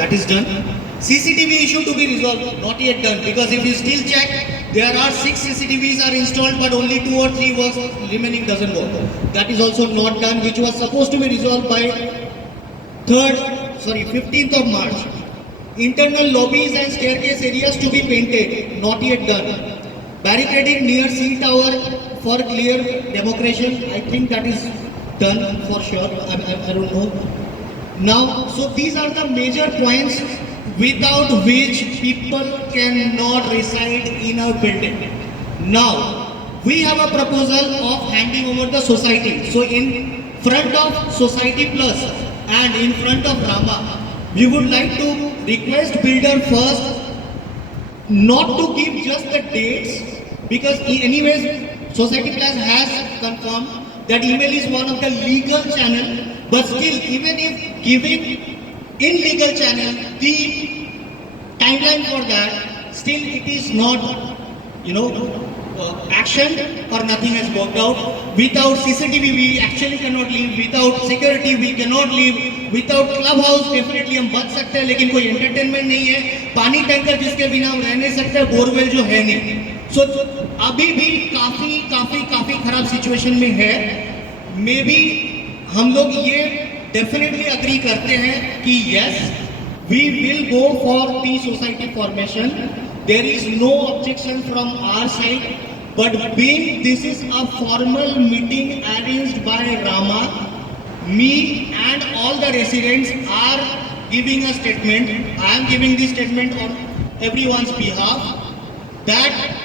that is done. CCTV issue to be resolved, not yet done, because if you still check, there are 6 CCTVs are installed, but only 2 or 3 works, remaining doesn't work. That is also not done, which was supposed to be resolved by 15th of March. Internal lobbies and staircase areas to be painted, not yet done. Barricading near sea tower for clear demarcation, I think that is done for sure. I don't know. Now, so these are the major points without which people cannot reside in a building. Now, we have a proposal of handing over the society. So in front of Society Plus and in front of Rama, we would like to request builder first not to give just the dates, because anyways Society Plus has confirmed that email is one of the legal channel, but still even if giving in legal channel the timeline for that, still it is not, action or nothing has worked out. Without CCTV we actually cannot live, without security we cannot live, without clubhouse definitely हम बच सकते हैं, लेकिन कोई entertainment नहीं है, पानी tanker जिसके बिना हम रह नहीं सकते, बोरवेल जो है नहीं. So अभी भी काफी खराब सिचुएशन में है. मे बी हम लोग ये डेफिनेटली अग्री करते हैं कि yes, we will go for the society formation. There is no objection from our side, but being this is a formal meeting arranged by Rama, me and all the residents are giving a statement. I am giving this statement on everyone's behalf that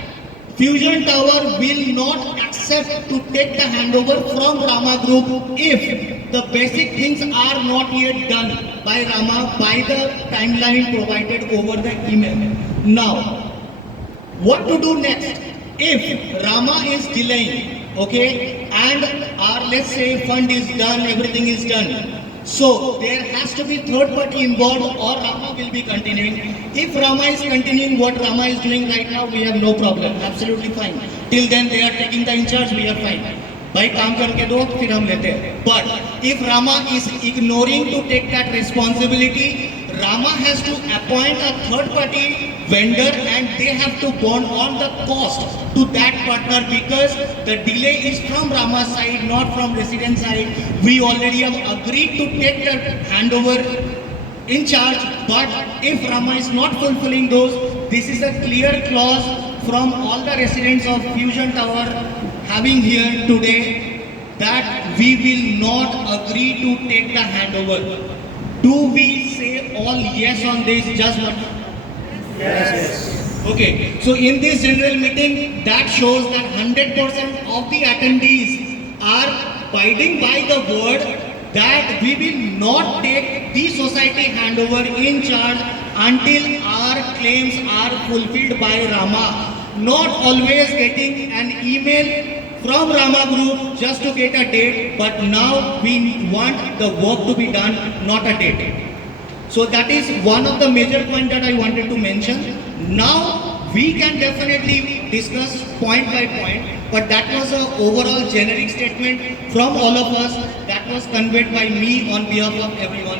Fusion Tower will not accept to take the handover from Rama Group if the basic things are not yet done by Rama by the timeline provided over the email. Now, what to do next? If Rama is delaying, okay, and our, let's say, fund is done, everything is done, so there has to be third party involved or Rama will be continuing. If Rama is continuing what Rama is doing right now, we have no problem, absolutely fine. Till then they are taking the in charge, we are fine. भाई काम करके दो फिर हम लेते हैं. But if Rama is ignoring to take that responsibility, Rama has to appoint a third party vendor and they have to bond on the cost to that partner, because the delay is from Rama's side, not from resident side. We already have agreed to take the handover in charge, but if Rama is not fulfilling those, this is a clear clause from all the residents of Fusion Tower having here today that we will not agree to take the handover. Do we say all yes on this? Just one? Yes. Okay. So in this general meeting, that shows that 100% of the attendees are abiding by the word that we will not take the society handover in charge until our claims are fulfilled by Rama. Not always getting an email from Rama Group just to get a date, but now we want the work to be done, not a date. So that is one of the major points that I wanted to mention. Now we can definitely discuss point by point, but that was an overall generic statement from all of us that was conveyed by me on behalf of everyone.